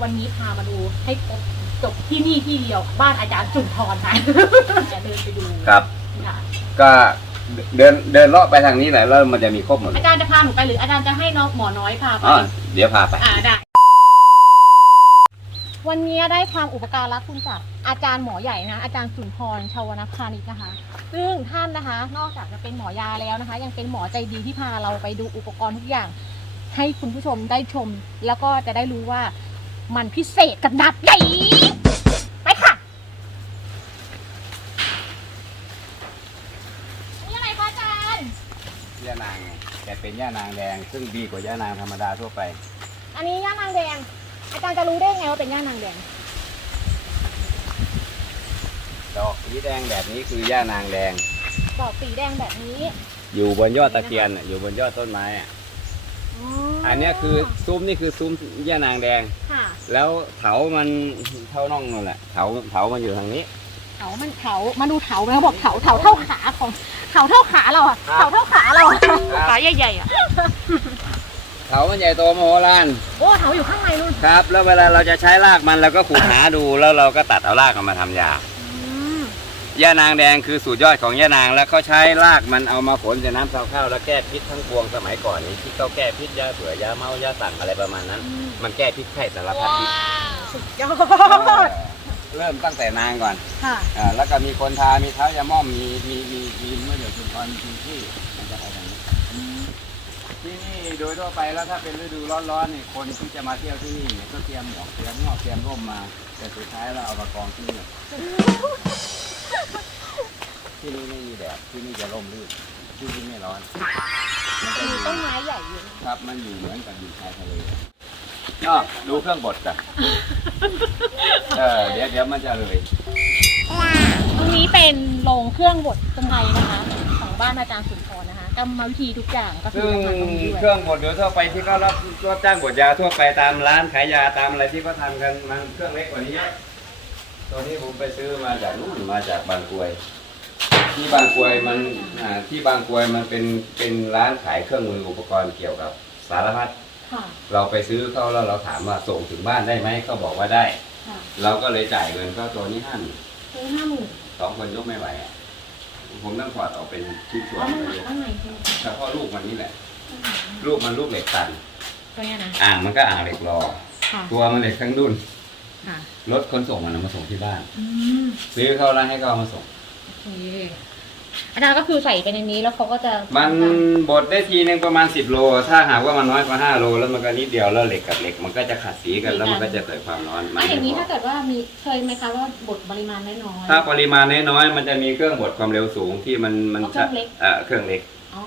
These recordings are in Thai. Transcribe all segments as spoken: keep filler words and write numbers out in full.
วันนี้พามาดูให้ครบจบที่นี่ที่เดียวบ้านอาจารย์จุนทรค่ะจะเดินไปดูครับก็เดินเดินเลาะไปทางนี้แหละแล้วมันจะมีครบหมดอาจารย์จะพาหนูไปหรืออาจารย์จะให้น้องหมอน้อยพาไปเดี๋ยวพาไปอ่าได้วันนี้ได้ความอุปการะคุณจากอาจารย์หมอใหญ่นะอาจารย์สุนทรชวนพานิชนะคะซึ่งท่านนะคะนอกจากจะเป็นหมอยาแล้วนะคะยังเป็นหมอใจดีที่พาเราไปดูอุปกรณ์ทุกอย่างให้คุณผู้ชมได้ชมแล้วก็จะได้รู้ว่ามันพิเศษขนาดไหนไปค่ะนี่อะไรคะอาจารย์ย่านางแต่เป็นย่านางแดงซึ่งดีกว่าย่านางธรรมดาทั่วไปอันนี้ย่านางแดงอาจารย์จะรู้ได้ไงว่าเป็นย่านางแดงดอกสีแดงแบบนี้คือย่านางแดงดอกสีแดงแบบนี้อยู่บนยอดตะเคียนอยู่บนยอดต้นไม้อ่ะอันนี้คือซุ้มนี่คือซุ้มย่านางแดงแล้วเถามันเท่าน่องนั่นแหละเถาเถามันอยู่ทางนี้เถามันเถามาดูเถาเขาบอกเถาเถาเท่าขาของเถาเท่าขาเราอะเถาเท่าขาเราขาใหญ่ๆอะเถามันใหญ่โตมโหฬารโอ้เถาอยู่ข้างในนู่นครับแล้วเวลาเราจะใช้รากมันเราก็ขุดหาดูแล้วเราก็ตัดเอารากมันมาทำยาย่านางแดงคือสูตรยอดของย่านางแล้วเขาใช้รากมันเอามาผลจากน้ำซาวข้าวแล้วแก้พิษทั้งปวงสมัยก่อนนี้ที่เขาแก้พิษยาเบื่อยาเมายาสั่งอะไรประมาณนั้นมันแก้พิษไข้สารพัดพิษสุดยอดเริ่มตั้งแต่นางก่อนค่ะแล้วก็มีคนทามีเท้ายาม่อมมีมีมีมีเมื่อเดือนตุลาคมมีที่มันจะไปทางนี้ที่นี่โดยทั่วไปแล้วถ้าเป็นฤดูร้อนๆนี่คนที่จะมาเที่ยวที่นี่เนี่ยก็เตรียมหมวกเตรียมหม้อเตรียมร่มมาแต่สุดท้ายเราเอามากองที่นี่ที่นี่ไม่มีแดดที่นี่จะร่มรื่นที่นี่ไม่ร้อนมันมีต้นไม้ใหญ่อยู่ครับมันอยู่เหมือนกับอยู่ชายทะเลก็ดูเครื่องบดจ้ะเออเดี๋ยวเดี๋ยวมันจะเลยตรงนี้เป็นโรงเครื่องบดสมัยนะคะของบ้านอาจารย์สุนทรนะคะกรรมวิธีทุกอย่างก็คือเครื่องบดเดี๋ยวทั่วไปที่เขารับรับจ้างบดยาทั่วไปตามร้านขายยาตามอะไรที่เขาทำกันมันเครื่องเล็กกว่านี้เยอะตัวนี้ผมไปซื้อมาจากนู่นมาจากบางกรวยที่บางกรวยมันที่บางกรวยมันเป็นเป็นร้านขายเครื่องมืออุปกรณ์เกี่ยวกับสารพัดเราไปซื้อเขาแล้วเราถามว่าส่งถึงบ้านได้ไหมเขาบอกว่าได้เราก็เลยจ่ายเงินก็ตัวนี้ห้าหมื่นห้าหมื่นสองคนยกไม่ไหวผมต้องถอดออกเป็นชิ้นส่วนเลยเฉพาะลูกมันนี่แหละลูกมันลูกเหล็กตันอ่างมันก็อ่างเหล็กรอตัวมันเหล็กทั้งดุนรถขนส่งมันมาส่งที่บ้านซื้อเขาแล้วให้เขามาส่งอาจารย์ก็คือใส่ไปในนี้แล้วเขาก็จะมันบดได้ทีนึงประมาณสิบโลถ้าหากว่ามันน้อยกว่าห้าโลแล้วมันก็นิดเดียวแล้วเหล็กกับเหล็กมันก็จะขัดสีกันแล้วมันก็จะเกิดความร้อนไม่อย่างนี้ถ้าเกิดว่ามีเคยไหมคะว่าบดปริมาณน้อยถ้าปริมาณน้อยมันจะมีเครื่องบดความเร็วสูงที่มันมันเครื่องเล็กอ่าเครื่องเล็กอ๋อ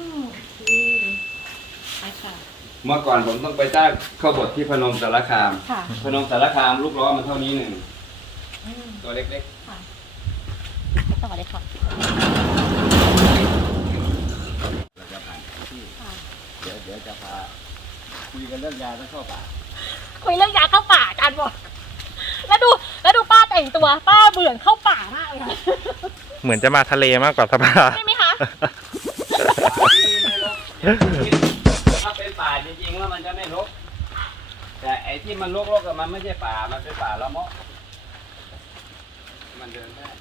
ค่ะเมื่อก่อนผมต้องไปจ้างเข้าบดที่พนมสารคามพนมสารคามลูกล้อมันเท่านี้หนึ่งตัวเล็กๆค่ะต่อเลยค่ะเราจะผ่านที่เดี๋ยวเดี๋ยวจะพาคุยกันเรื่องยาแล้วเข้าป่าคุยเรื่องยาเข้าป่าอาจารย์บอกแล้วดูแล้วดูป้าแต่งตัวป้าเบื่อเข้าป่ามากเลยเหมือนจะมาทะเลมากกว่าสภาใช่ไหมคะถ้าเป็นป่าจริงๆแล้วมันจะไม่รกแต่ไอ้ที่มันรกๆกับมันไม่ใช่ป่ามันเป็นป่าละเมาะมันเดินได้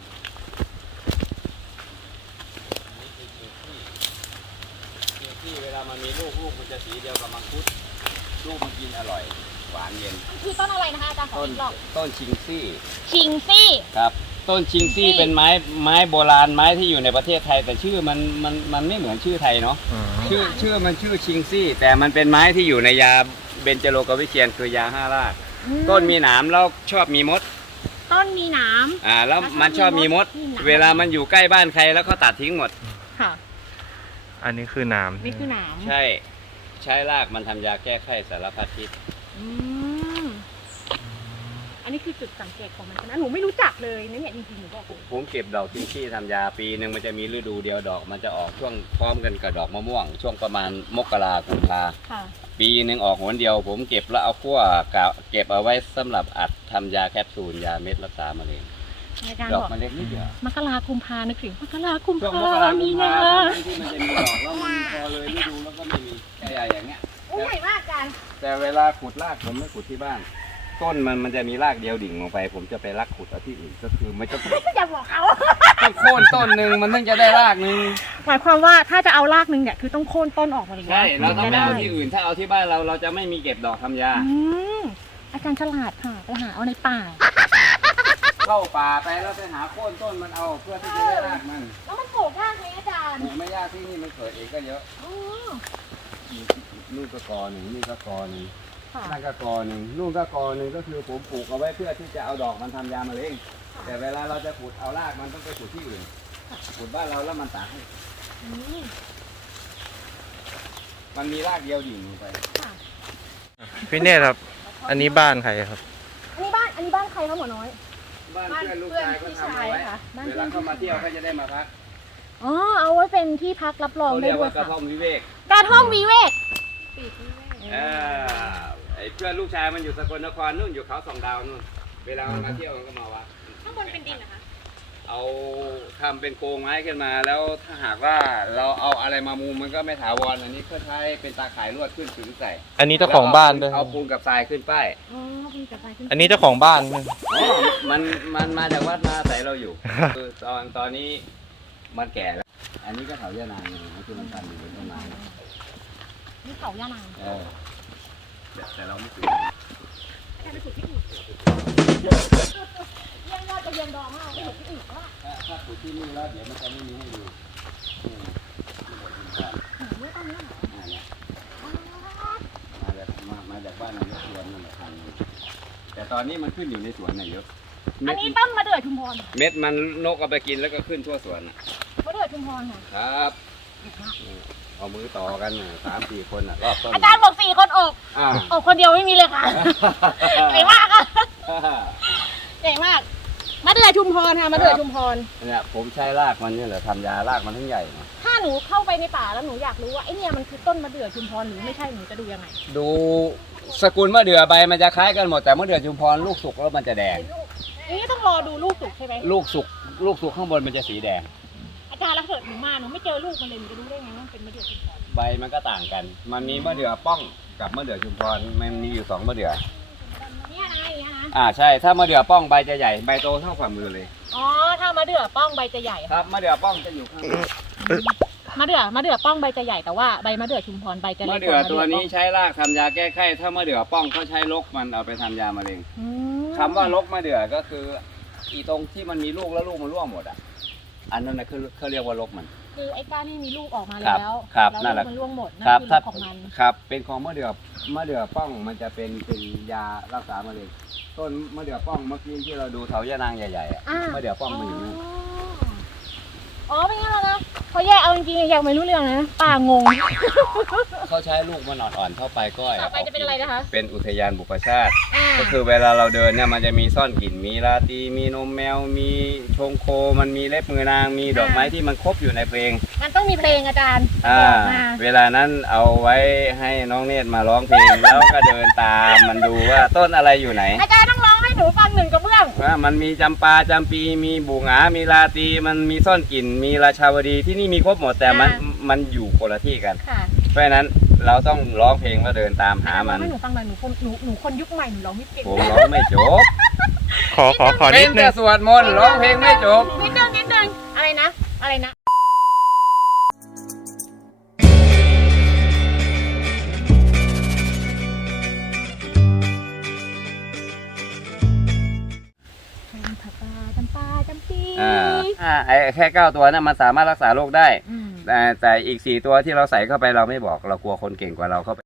ที่เวลามันมีลูกลูกมันจะสีเดียวกับมังคุดลูกมันกินอร่อยหวานเย็นคือต้นอะไรนะคะอาจารย์ขออีกรอบต้นชิงซี่ชิงซี่ครับต้นชิงซี่เป็นไม้ไม้โบราณไม้ที่อยู่ในประเทศไทยแต่ชื่อมันมันมันไม่เหมือนชื่อไทยเนาะชื่อชื่อมันชื่อชิงซี่แต่มันเป็นไม้ที่อยู่ในยาเบญจโลกวิเชียรคือยาห้ารากต้นมีหนามแล้วชอบมีมดต้นมีหนามอ่าแล้วมันชอบมีมดเวลามันอยู่ใกล้บ้านใครแล้วเขาตัดทิ้งหมดค่ะอันนี้คือหนามนี่คือหนามใช่ใช้รากมันทำยาแก้ไข้สารพัดพิษอืมอันนี้คือจุดสังเกตของมันนะหนูไม่รู้จักเลยนะเนี่ยจริงๆหนูบอกผมเก็บดอกชิงซี่ทำยาปีหนึ่งมันจะมีฤดูเดียวดอกมันจะออกช่วงพร้อมกันกับดอกมะม่วงช่วงประมาณมกราคมกุมภาปีหนึ่งออกหนเดียวผมเก็บแล้วเอาขั้วเก็บเอาไว้สำหรับอัดทำยาแคปซูลยาเม็ดรักษามะเร็งดอกมะเร็งนี่เดียวมกราคมพานึกถึงมกราคมพามีนาที่มันจะมีดอกแล้วมันพอเลยฤดูแล้วก็ไม่มีใหญ่อย่างเงี้ยโอ้ใหญ่มากกันแต่เวลาขุดรากผมไม่ขุดที่บ้านคต้นมันมันจะมีรากเดียวดิ่งลงไป ผมจะไปรักขุดเอาที่อื่นก็คือไม่ต้องอย่าบอกเขาต้องโค่นต้นหนึ่งมันถึงจะได้รากหนึ่งหมายความว่าถ้าจะเอารากหนึ่งเนี่ยคือต้องโค่นต้นออกมาเลยนะใช่เราต้องไม่จะเอาด้ที่อื่น ถ้าเอาที่บ้านเราเราจะไม่มีเก็บดอกทำยาอืมอาจารย์ฉลาดค่ะไปหาเอาในป่าเข้าป่าไปแล้วไปหาโค่นต้นมันเอาเพื่อที่จะได้รากมันแล้วมันปลูกยากไหมอาจารย์ปลูกไม่ยากที่นี่มันเกิดเองก็เยอะอ๋อนู่นก็กอหนึ่งนี่ก็กอหนึ่งค่ะนั่นก็กอหนึ่งนู่นก็กอหนึ่งก็คือผมปลูกเอาไว้เพื่อที่จะเอาดอกมันทำยามะเร็งแต่เวลาเราจะขุดเอารากมันต้องไปขุดที่อื่นขุดบ้านเราแล้วมันตากให้อืมมันมีรากเดียวดิ่งลงไปค่ะพี่เนตรครับ อันนี้บ้านใครครับอันนี้บ้านอันนี้บ้านใครคะหมอน้อยบ้านเพื่อนลูกชายก็ทำเอาไว้ค่ะบ้านเวเพื่ลาอนเขามาเที่ยวเขาจะได้มาพักอ๋อเอาไว้เป็นที่พักรับรองเขาได้เรียกด้วยว่ากระค่ะท่อมวิเวกกระท่อมวิเวกอ่าไอ้เพื่อนลูกชายมันอยู่สกลนครนู่นอยู่เขาสองดาวนู่น เวลามันมาเที่ยวมันก็มาวัดข้างบนเป็นดินนะคะเอาทำเป็นโกรงไม้ขึ้นมา แล้วถ้าหากว่าเราเอาอะไรมามุมมันก็ไม่ถาวรอันนี้เพื่อใช้เป็นตาข่ายลวดขึ้นถึงใส่อันนี้เจ้าของบ้านด้วยเอาปูนกับทรายขึ้นป้ายอ๋อเป็นกระต่ายขึ้นอันนี้เจ้าของบ้านด้วยอ๋อมันมันมาจากวัดมาใส่เราอยู่ คือตอนตอนนี้มันแก่แล้ว อันนี้ก็เถายานางอยู่มันคือมันพันอยู่บนต้นไม้นี่เขาย่านางเออแต่แต่เราไม่ถึงอาจารย์ไปขุดที่อื่นเยี่ยมยอดกระเทียมดองเอาไปขุดที่อื่นว่าถ้าถ้าขุดที่นี่แล้วเดี๋ยวมันจะไม่มีให้ดูนี่ที่บนดินบ้านหนูไม่ต้องเนี้ยเหรออ่าเนี่ยมาจากมามาจากบ้านนายกสวนนั่นแหละพันธุ์แต่ตอนนี้มันขึ้นอยู่ในสวนน่ะเยอะอันนี้ต้นมะเดื่อชุมพรเม็ดมันนกเอาไปกินแล้วก็ขึ้นทั่วสวนน่ะมะเดื่อชุมพรค่ะครับเอามือต่อกันน่ะสามสี่คนน่ะรอบต้นอาจารย์บอกสี่คนออกอ่าออกคนเดียวไม่มีเลยค่ะเก่งมากค่ะเก่งมากมะเดื่อชุมพรค่ะมะเดื่อชุมพรเนี่ยผมใช้รากมันเนี่ยแหละทำยารากมันทั้งใหญ่นะถ้าหนูเข้าไปในป่าแล้วหนูอยากรู้ว่าไอเนี่ยมันคือต้นมะเดื่อชุมพรหรือไม่ใช่หนูจะดูยังไงดูสกุลมะเดื่อใบมันจะคล้ายกันหมดแต่มะเดื่อชุมพรลูกสุกแล้วมันจะแดงอันนี้ต้องรอดูลูกสุกใช่ไหมลูกสุกลูกสุกข้างบนมันจะสีแดงอาจารย์แล้วเกิดหนูมาหนูไม่เจอลูกมันเลยหนูจะรู้ได้ไงว่ามันเป็นมะเดื่อชุมพรใบมันก็ต่างกัน มันมีมะเดื่อป้องกับมะเดื่อชุมพรมันมีอยู่สองมะเดื่อเนี่ยนะอย่างเงี้ยนะอ่าใช่ถ้ามะเดื่อป้องใบจะใหญ่ใบโตเท่าฝ่ามือเลยอ๋อถ้ามะเดื่อป้องใบจะใหญ่ครับมะเดื่อป้องจะอยู่ข้างบนมะเดื่อมะเดื่อป้องใบจะใหญ่แต่ว่าใบมะเดื่อชุมพรใบจะเล็กมะกเดื่อว่าตัวนี้มะเดื่อป้องใช้รากทำยาแก้ไข้ถ้ามะเดื่อป้องเขาใช้ลกมันเอาไปทำยามะเร็งอืมคำว่าลกมะเดื่อก็คืออีตรงที่มันมีลูกแล้วลูกมันร่วงหมดอ่ะอันนั้นนะคือเขาเรียกว่าลกมันคือไอ้ก้านที่มีลูกออกมาครับแล้วครับแล้วนั่นแหละมันร่วงหมดนั่นครับคือถ้าลูกของมันครับเป็นของมะเดื่อมะเดื่อป้องมันจะเป็นเป็นยารักษามะเร็งต้นมะเดื่อป้องเมื่อกี้ที่เราดูเถายานางใหญ่ๆอ่ะอ่ามมะเดื่อป้องมันอยู่นี่อ๋อเป็นงั้นแล้วนะพอแยกเอาจริงๆยังไม่รู้เรื่องนะป่างงเขาใช้ลูกมันอ่อนๆเข้าไปก้อยต่อไปจะเป็นอะไรนะคะเป็นอุทยานบุพชาติอ่าก็คือเวลาเราเดินเนี่ยมันจะมีซ่อนกลิ่นมีราตรีมีนมแมวมีชงโคมันมีเล็บมือนางมีดอกไม้ที่มันครบอยู่ในเพลงมันต้องมีเพลงอาจารย์อ่าบอกมาเวลานั้นเอาไว้ให้น้องเนตรมาร้องเพลง แล้วก็เดินตามมันดูว่าต้นอะไรอยู่ไหนอาจารย์ต้องร้องให้หนูฟังหนึ่งกระเบื้องว่ามันมีจำปาจำปีมีบุหงามีราตรีมันมีซ่อนกลิ่นมีราชาวดีที่นี่มีครบหมดแต่มันมันอยู่คนละที่กันค่ะเพราะฉะนั้นเราต้องร้องเพลงแล้วเดินตามหาอาจารย์ร้มัองนให้หนูฟังหน่อยหนูคนหนูหนูคนยุคใหม่หนูร้องไม่เก่งผมร้องไม่จบขอขอขอเป็นินดนึแต่งสวดมนต์ร้องเพลงไม่จบนิดนึงนิดนึงอะไรนะ อะไรนะจำปาจำปาจำปีอ่าอ่าไอ้แค่เก้าตัวนั้นมันสามารถรักษาโรคได้อืมแต่แต่อีกสี่ตัวที่เราใส่เข้าไปเราไม่บอกเรากลัวคนเก่งกว่าเราเข้าไป